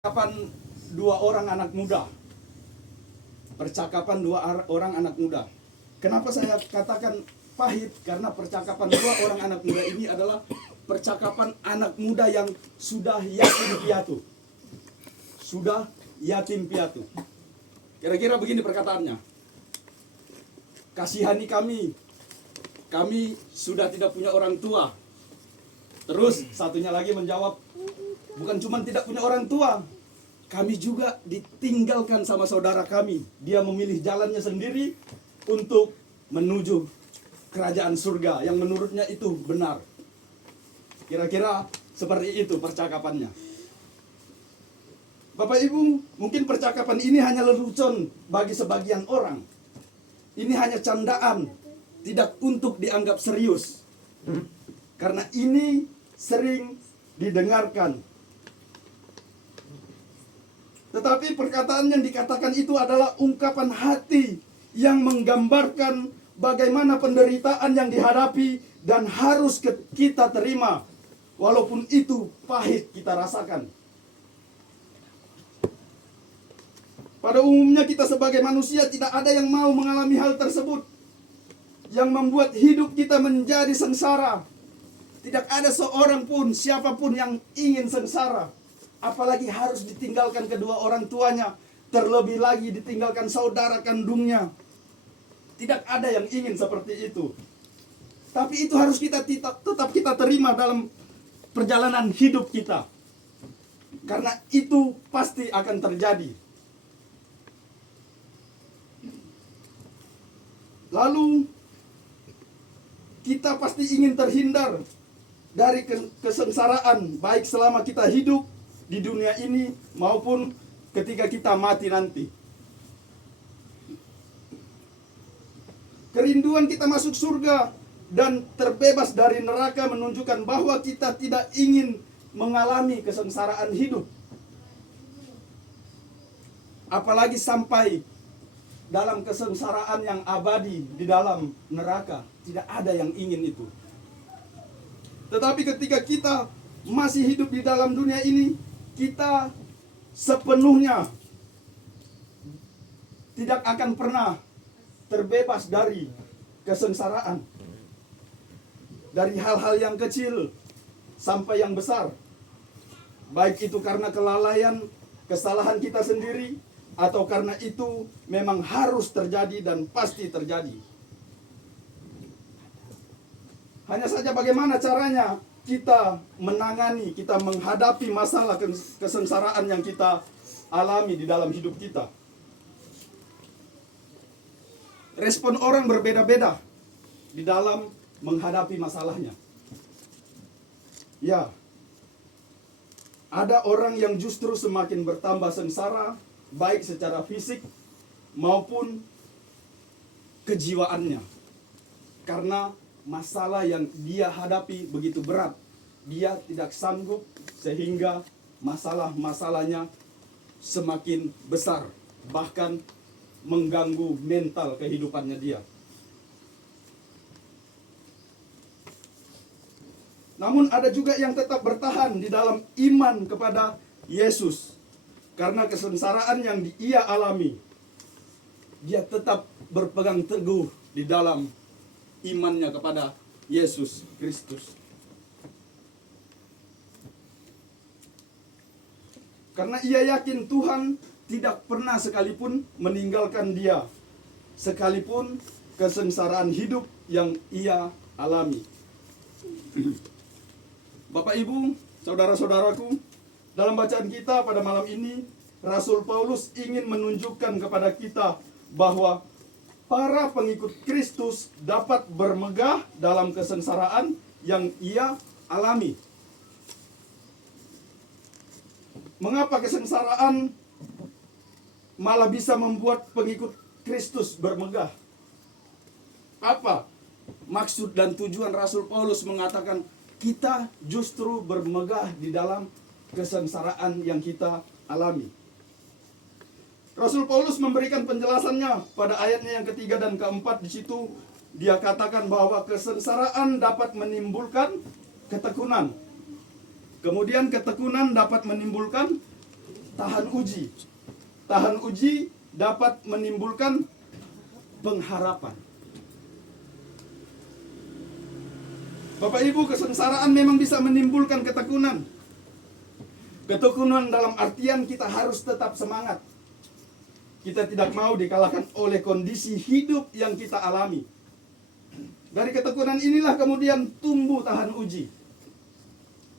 Percakapan dua orang anak muda. Percakapan dua orang anak muda. Kenapa saya katakan pahit? Karena percakapan dua orang anak muda ini adalah percakapan anak muda yang sudah yatim piatu. Sudah yatim piatu. Kira-kira begini perkataannya. Kasihani kami. Kami sudah tidak punya orang tua. Terus satunya lagi menjawab, bukan cuma tidak punya orang tua, kami juga ditinggalkan sama saudara kami. Dia memilih jalannya sendiri untuk menuju kerajaan surga yang menurutnya itu benar. Kira-kira seperti itu percakapannya. Bapak Ibu, mungkin percakapan ini hanya lelucon bagi sebagian orang. Ini hanya candaan, tidak untuk dianggap serius. Karena ini sering didengarkan. Tetapi perkataan yang dikatakan itu adalah ungkapan hati yang menggambarkan bagaimana penderitaan yang dihadapi dan harus kita terima, walaupun itu pahit kita rasakan. Pada umumnya kita sebagai manusia tidak ada yang mau mengalami hal tersebut, yang membuat hidup kita menjadi sengsara. Tidak ada seorang pun, siapapun yang ingin sengsara. Apalagi harus ditinggalkan kedua orang tuanya. Terlebih lagi ditinggalkan saudara kandungnya. Tidak ada yang ingin seperti itu. Tapi itu harus kita tetap kita terima dalam perjalanan hidup kita. Karena itu pasti akan terjadi. Lalu kita pasti ingin terhindar dari kesengsaraan, baik selama kita hidup di dunia ini maupun ketika kita mati nanti. Kerinduan kita masuk surga dan terbebas dari neraka menunjukkan bahwa kita tidak ingin mengalami kesengsaraan hidup. Apalagi sampai dalam kesengsaraan yang abadi di dalam neraka. Tidak ada yang ingin itu. Tetapi ketika kita masih hidup di dalam dunia ini, kita sepenuhnya tidak akan pernah terbebas dari kesengsaraan. Dari hal-hal yang kecil sampai yang besar. Baik itu karena kelalaian, kesalahan kita sendiri, atau karena itu memang harus terjadi dan pasti terjadi. Hanya saja bagaimana caranya kita menangani, kita menghadapi masalah kesengsaraan yang kita alami di dalam hidup kita. Respon orang berbeda-beda di dalam menghadapi masalahnya. Ya, ada orang yang justru semakin bertambah sengsara, baik secara fisik maupun kejiwaannya. Karena masalah yang dia hadapi begitu berat, dia tidak sanggup sehingga masalah-masalahnya semakin besar, bahkan mengganggu mental kehidupannya dia. Namun ada juga yang tetap bertahan di dalam iman kepada Yesus. Karena kesengsaraan yang ia alami, dia tetap berpegang teguh di dalam imannya kepada Yesus Kristus. Karena ia yakin Tuhan tidak pernah sekalipun meninggalkan dia, sekalipun kesengsaraan hidup yang ia alami. Bapak Ibu, saudara-saudaraku, dalam bacaan kita pada malam ini, Rasul Paulus ingin menunjukkan kepada kita bahwa para pengikut Kristus dapat bermegah dalam kesengsaraan yang ia alami. Mengapa kesengsaraan malah bisa membuat pengikut Kristus bermegah? Apa maksud dan tujuan Rasul Paulus mengatakan kita justru bermegah di dalam kesengsaraan yang kita alami? Rasul Paulus memberikan penjelasannya pada ayatnya yang ketiga dan keempat. Di situ dia katakan bahwa kesengsaraan dapat menimbulkan ketekunan. Kemudian ketekunan dapat menimbulkan tahan uji. Tahan uji dapat menimbulkan pengharapan. Bapak Ibu, kesengsaraan memang bisa menimbulkan ketekunan. Ketekunan dalam artian kita harus tetap semangat. Kita tidak mau dikalahkan oleh kondisi hidup yang kita alami. Dari ketekunan inilah kemudian tumbuh tahan uji.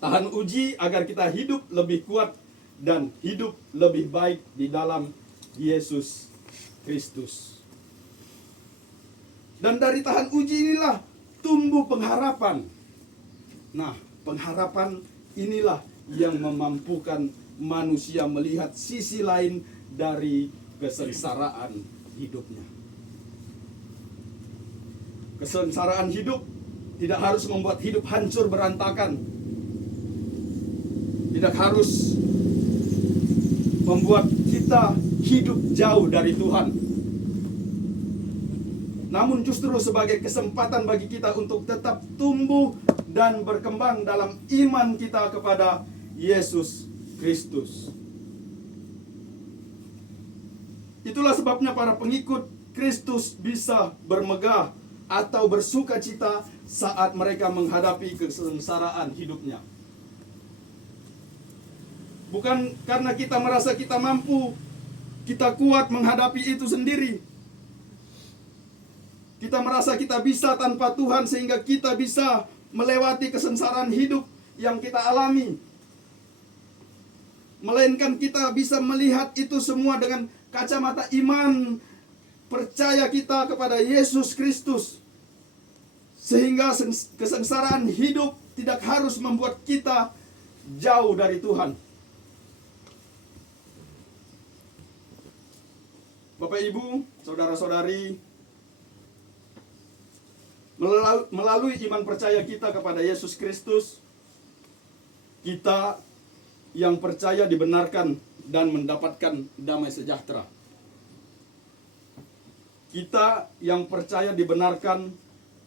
Tahan uji agar kita hidup lebih kuat dan hidup lebih baik di dalam Yesus Kristus. Dan dari tahan uji inilah tumbuh pengharapan. Nah, pengharapan inilah yang memampukan manusia melihat sisi lain dari kesengsaraan hidupnya. Kesengsaraan hidup tidak harus membuat hidup hancur berantakan. Tidak harus membuat kita hidup jauh dari Tuhan. Namun justru sebagai kesempatan bagi kita untuk tetap tumbuh dan berkembang dalam iman kita kepada Yesus Kristus. Itulah sebabnya para pengikut Kristus bisa bermegah atau bersuka cita saat mereka menghadapi kesengsaraan hidupnya. Bukan karena kita merasa kita mampu, kita kuat menghadapi itu sendiri. Kita merasa kita bisa tanpa Tuhan sehingga kita bisa melewati kesengsaraan hidup yang kita alami. Melainkan kita bisa melihat itu semua dengan kacamata iman, percaya kita kepada Yesus Kristus. Sehingga kesengsaraan hidup tidak harus membuat kita jauh dari Tuhan. Bapak Ibu, saudara-saudari, melalui iman percaya kita kepada Yesus Kristus, kita yang percaya dibenarkan dan mendapatkan damai sejahtera. Kita yang percaya dibenarkan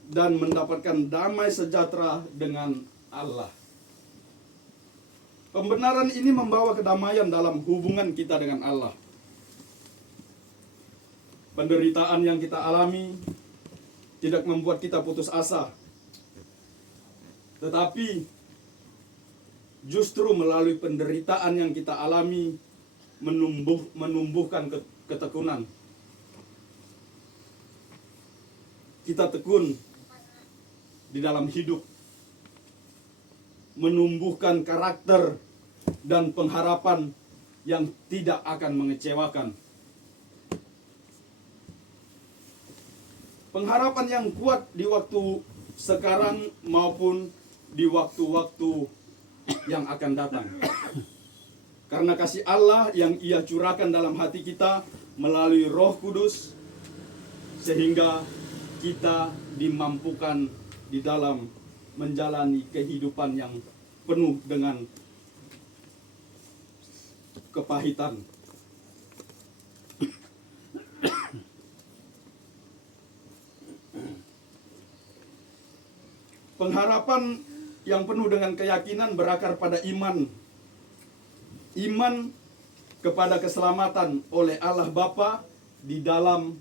dan mendapatkan damai sejahtera dengan Allah. Pembenaran ini membawa kedamaian dalam hubungan kita dengan Allah. Penderitaan yang kita alami tidak membuat kita putus asa, tetapi justru melalui penderitaan yang kita alami menumbuhkan ketekunan. Kita tekun di dalam hidup, menumbuhkan karakter dan pengharapan yang tidak akan mengecewakan. Pengharapan yang kuat di waktu sekarang maupun di waktu-waktu yang akan datang. Karena kasih Allah yang Ia curahkan dalam hati kita melalui Roh Kudus, sehingga kita dimampukan di dalam menjalani kehidupan yang penuh dengan kepahitan. Pengharapan yang penuh dengan keyakinan berakar pada iman. Iman kepada keselamatan oleh Allah Bapa di dalam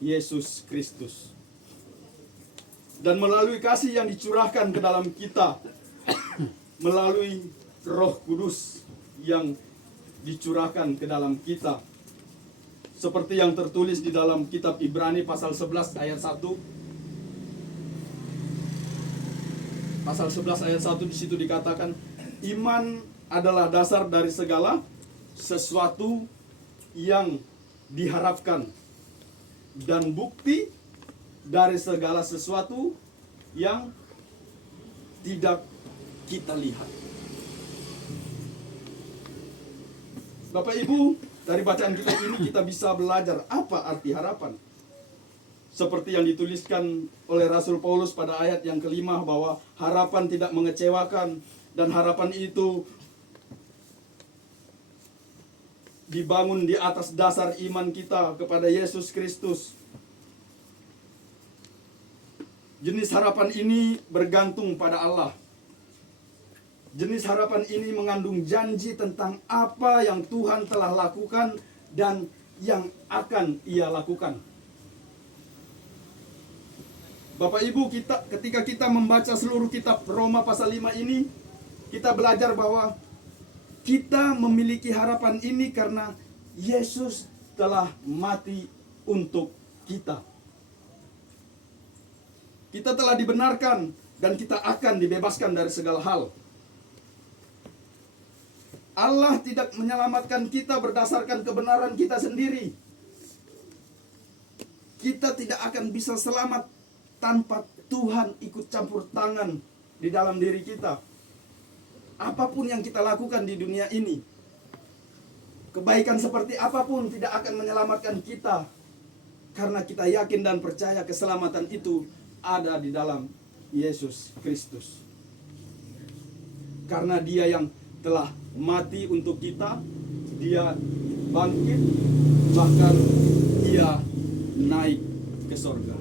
Yesus Kristus. Dan melalui kasih yang dicurahkan ke dalam kita, melalui Roh Kudus yang dicurahkan ke dalam kita. Seperti yang tertulis di dalam kitab Ibrani pasal 11 ayat 1. Pasal 11 ayat 1 di situ dikatakan, iman adalah dasar dari segala sesuatu yang diharapkan dan bukti dari segala sesuatu yang tidak kita lihat. Bapak Ibu, dari bacaan kita ini kita bisa belajar apa arti harapan. Seperti yang dituliskan oleh Rasul Paulus pada ayat yang kelima, bahwa harapan tidak mengecewakan, dan harapan itu dibangun di atas dasar iman kita kepada Yesus Kristus. Jenis harapan ini bergantung pada Allah. Jenis harapan ini mengandung janji tentang apa yang Tuhan telah lakukan dan yang akan Ia lakukan. Bapak Ibu, ketika kita membaca seluruh kitab Roma pasal 5 ini, kita belajar bahwa kita memiliki harapan ini karena Yesus telah mati untuk kita. Kita telah dibenarkan dan kita akan dibebaskan dari segala hal. Allah tidak menyelamatkan kita berdasarkan kebenaran kita sendiri. Kita tidak akan bisa selamat tanpa Tuhan ikut campur tangan di dalam diri kita. Apapun yang kita lakukan di dunia ini, kebaikan seperti apapun tidak akan menyelamatkan kita, karena kita yakin dan percaya keselamatan itu ada di dalam Yesus Kristus. Karena Dia yang telah mati untuk kita, Dia bangkit, bahkan Ia naik ke sorga.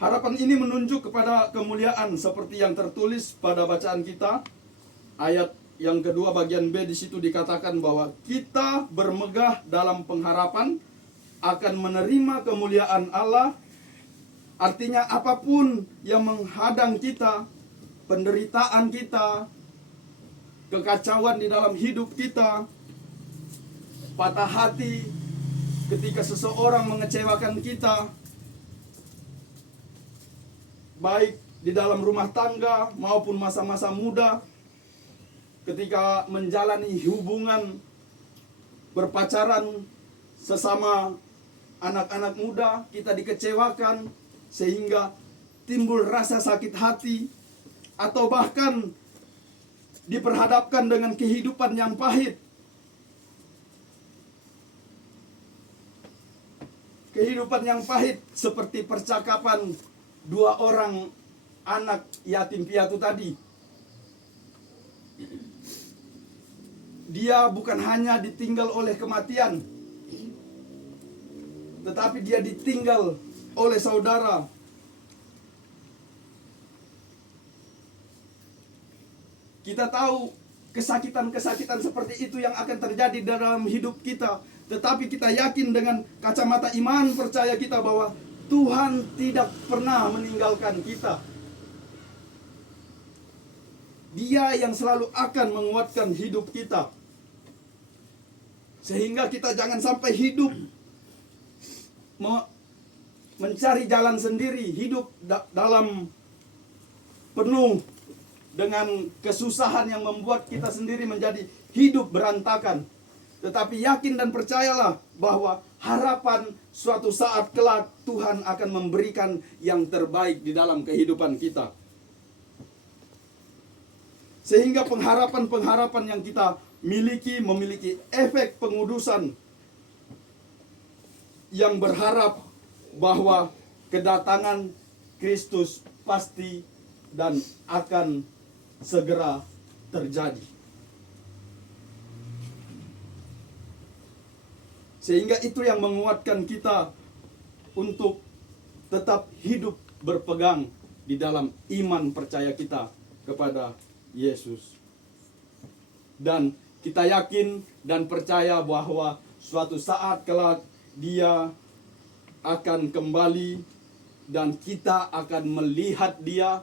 Harapan ini menunjuk kepada kemuliaan seperti yang tertulis pada bacaan kita. Ayat yang kedua bagian B di situ dikatakan bahwa kita bermegah dalam pengharapan akan menerima kemuliaan Allah. Artinya apapun yang menghadang kita, penderitaan kita, kekacauan di dalam hidup kita, patah hati ketika seseorang mengecewakan kita, baik di dalam rumah tangga maupun masa-masa muda, ketika menjalani hubungan berpacaran sesama anak-anak muda, kita dikecewakan sehingga timbul rasa sakit hati, atau bahkan diperhadapkan dengan kehidupan yang pahit. Kehidupan yang pahit seperti percakapan dua orang anak yatim piatu tadi. Dia bukan hanya ditinggal oleh kematian, tetapi dia ditinggal oleh saudara. Kita tahu kesakitan-kesakitan seperti itu yang akan terjadi dalam hidup kita, tetapi kita yakin dengan kacamata iman percaya kita bahwa Tuhan tidak pernah meninggalkan kita. Dia yang selalu akan menguatkan hidup kita, sehingga kita jangan sampai hidup mencari jalan sendiri, hidup dalam penuh dengan kesusahan yang membuat kita sendiri menjadi hidup berantakan. Tetapi yakin dan percayalah bahwa harapan suatu saat kelak Tuhan akan memberikan yang terbaik di dalam kehidupan kita. Sehingga pengharapan-pengharapan yang kita memiliki efek pengudusan yang berharap bahwa kedatangan Kristus pasti dan akan segera terjadi. Sehingga itu yang menguatkan kita untuk tetap hidup berpegang di dalam iman percaya kita kepada Yesus. Dan kita yakin dan percaya bahwa suatu saat kelak Dia akan kembali dan kita akan melihat Dia,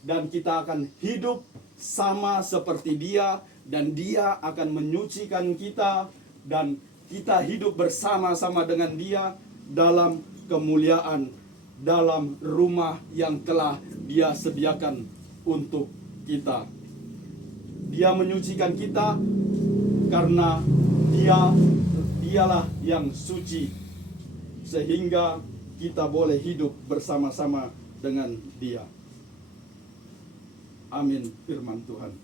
dan kita akan hidup sama seperti Dia, dan Dia akan menyucikan kita, dan kita hidup bersama-sama dengan Dia dalam kemuliaan, dalam rumah yang telah Dia sediakan untuk kita. Dia menyucikan kita karena Dialah yang suci, sehingga kita boleh hidup bersama-sama dengan Dia. Amin, firman Tuhan.